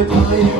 another time.